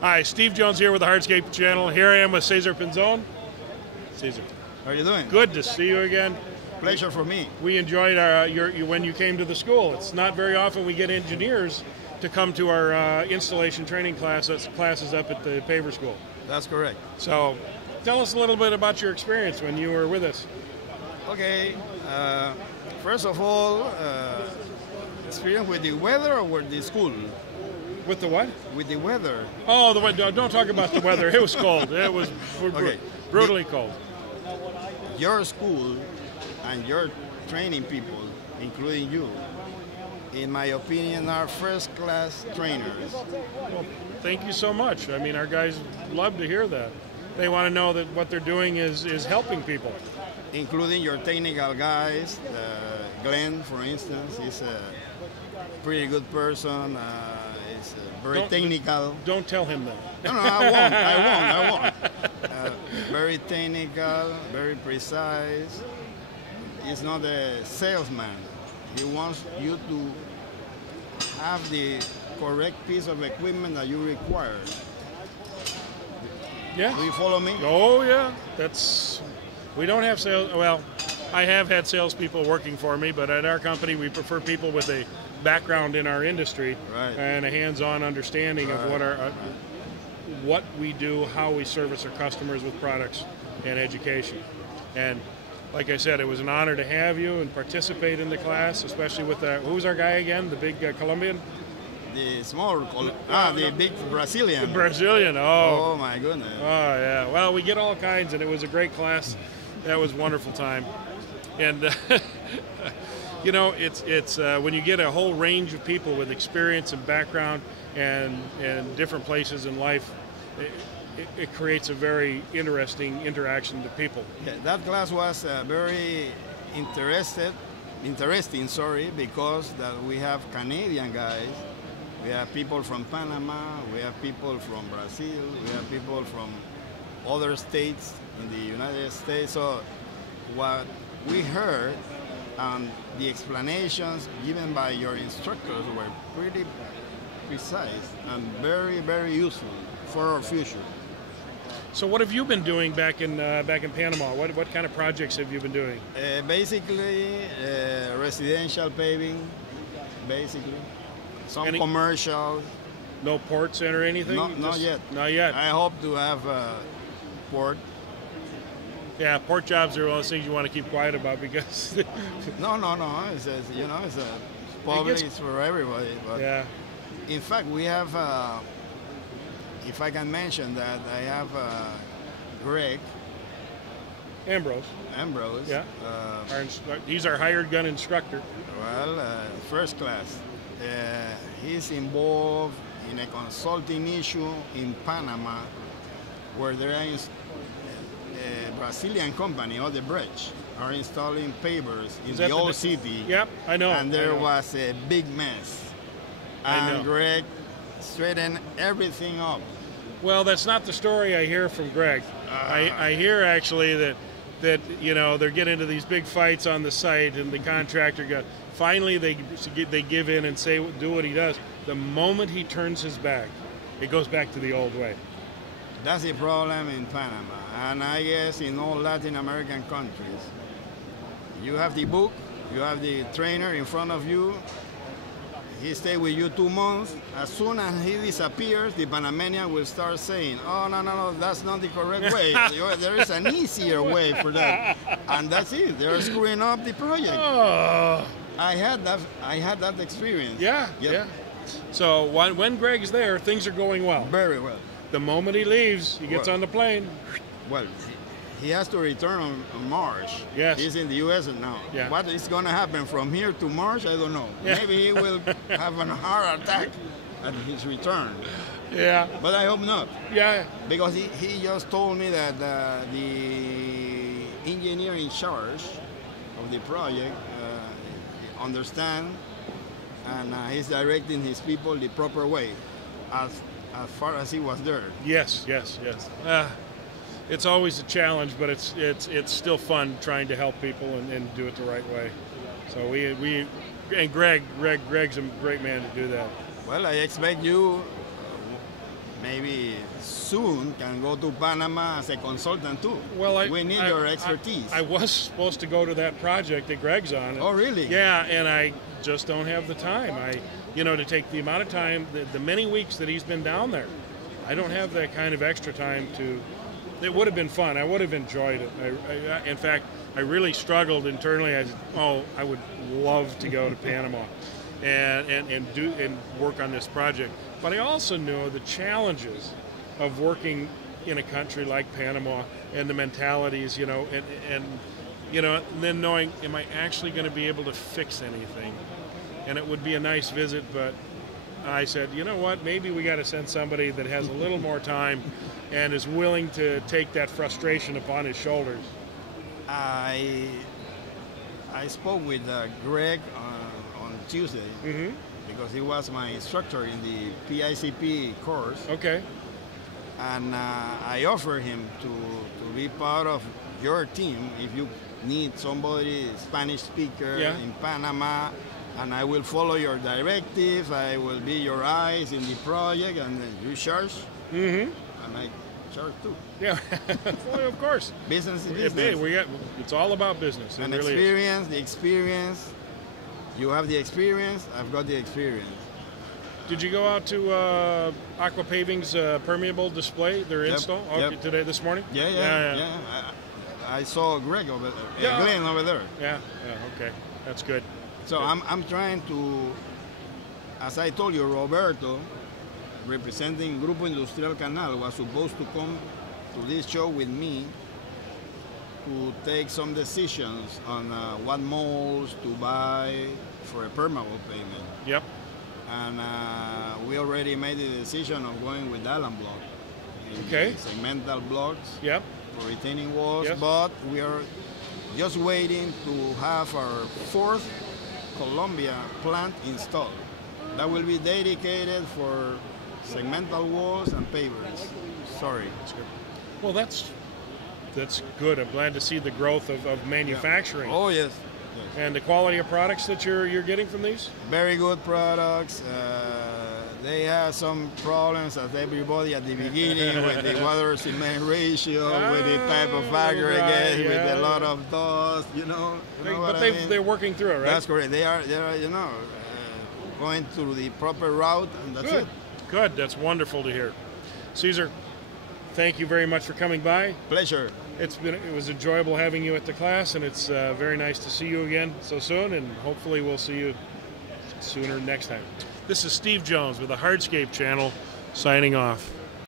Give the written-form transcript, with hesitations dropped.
Hi, Steve Jones here with the Hardscape channel. Here I am with Cesar Pinzon. Cesar. How are you doing? Good to see you again. Pleasure for me. We enjoyed when you came to the school. It's not very often we get engineers to come to our installation training classes up at the paver school. That's correct. So tell us a little bit about your experience when you were with us. Okay. First of all, experience with the weather or with the school? With the what? With the weather. Oh, the weather. Don't talk about the weather. It was cold. It was brutally cold. Your school and your training people, including you, in my opinion, are first-class trainers. Well, thank you so much. I mean, our guys love to hear that. They want to know that what they're doing is helping people. Including your technical guys. Glenn, for instance, is a pretty good person. He's very technical. Don't tell him that. No, I won't. Very technical, very precise. He's not a salesman. He wants you to have the correct piece of equipment that you require. Yeah. Do you follow me? Oh, yeah. We don't have sales. Well, I have had salespeople working for me, but at our company, we prefer people with a background in our industry and a hands-on understanding of what we do, how we service our customers with products and education. And like I said, it was an honor to have you and participate in the class, especially with who was our guy again? The big Colombian? The big Brazilian. The Brazilian, oh. Oh my goodness. Oh yeah, well we get all kinds and it was a great class. That was a wonderful time. And you know, it's when you get a whole range of people with experience and background and different places in life, it creates a very interesting interaction to people. Yeah, that class was very interesting, because that we have Canadian guys, we have people from Panama, we have people from Brazil, we have people from other states in the United States. So what we heard and the explanations given by your instructors were pretty precise and very, very useful for our future. So what have you been doing back in Panama? What kind of projects have you been doing? Basically, residential paving, basically. Some commercial. No ports or anything? Not yet. Not yet. I hope to have a port. Yeah, port jobs are one of those things you want to keep quiet about because... No. It's public, it's for everybody. But yeah. In fact, we have, if I can mention that, I have Greg. Ambrose. Yeah. He's our hired gun instructor. Well, first class. He's involved in a consulting issue in Panama where there is a Brazilian company, Odebrecht, are installing pavers in the old city. Yep, I know. And there was a big mess. And Greg straightened everything up. Well, that's not the story I hear from Greg. I hear actually that you know they're getting into these big fights on the site, and the contractor finally they give in and do what he does. The moment he turns his back, it goes back to the old way. That's the problem in Panama, and I guess in all Latin American countries. You have the book, you have the trainer in front of you. He stayed with you 2 months. As soon as he disappears, the Panamanian will start saying, "Oh no, that's not the correct way. There is an easier way for that," and that's it. They're screwing up the project. Oh. I had that experience. Yeah. Yep. Yeah. So when Greg's there, things are going well. Very well. The moment he leaves, he gets on the plane. Well, he has to return on March. Yes. He's in the U.S. now. Yeah. What is going to happen from here to March, I don't know. Yeah. Maybe he will have a heart attack at his return. Yeah. But I hope not. Yeah. Because he just told me that the engineer in charge of the project understand and he's directing his people the proper way as far as he was there. Yes. It's always a challenge, but it's still fun trying to help people and do it the right way. So Greg's a great man to do that. Well, I expect you maybe soon can go to Panama as a consultant too. Well, we need your expertise. I was supposed to go to that project that Greg's on. Oh, really? Yeah, and I just don't have the time. To take the amount of time, the many weeks that he's been down there, I don't have that kind of extra time to. It would have been fun. I would have enjoyed it. In fact, I really struggled internally. I would love to go to Panama and work on this project. But I also know the challenges of working in a country like Panama and the mentalities, and then knowing, am I actually going to be able to fix anything? And it would be a nice visit, but I said, you know what, maybe we got to send somebody that has a little more time and is willing to take that frustration upon his shoulders. I spoke with Greg on Tuesday, because he was my instructor in the PICP course. Okay. And I offered him to be part of your team if you need somebody, Spanish speaker in Panama, and I will follow your directives. I will be your eyes in the project, and you charge, and I charge too. Yeah, well, of course. Business is business. It's all about business. And really experience, the experience. You have the experience, I've got the experience. Did you go out to Aqua Paving's permeable display, their install, today, this morning? Yeah. I saw Greg over there, Glenn over there. Yeah, okay, that's good. So good. I'm trying to, as I told you, Roberto, representing Grupo Industrial Canal, was supposed to come to this show with me to take some decisions on what molds to buy for a permeable pavement. Yep. And we already made the decision of going with Allen block. Okay. Segmental blocks. Yep. For retaining walls, yes. But we are just waiting to have our 4th Colombia plant installed. That will be dedicated for segmental walls and pavers. Sorry. That's good. Well, that's good. I'm glad to see the growth of manufacturing. Oh, yes. And the quality of products that you're getting from these? Very good products. They have some problems, as everybody at the beginning, with the water cement ratio, with the type of aggregate, with a lot of dust, They're working through it, right? That's correct. They are going through the proper route, and that's it. Good. That's wonderful to hear. Cesar, thank you very much for coming by. Pleasure. It was enjoyable having you at the class, and it's very nice to see you again so soon, and hopefully we'll see you sooner next time. This is Steve Jones with the Hardscape channel, signing off.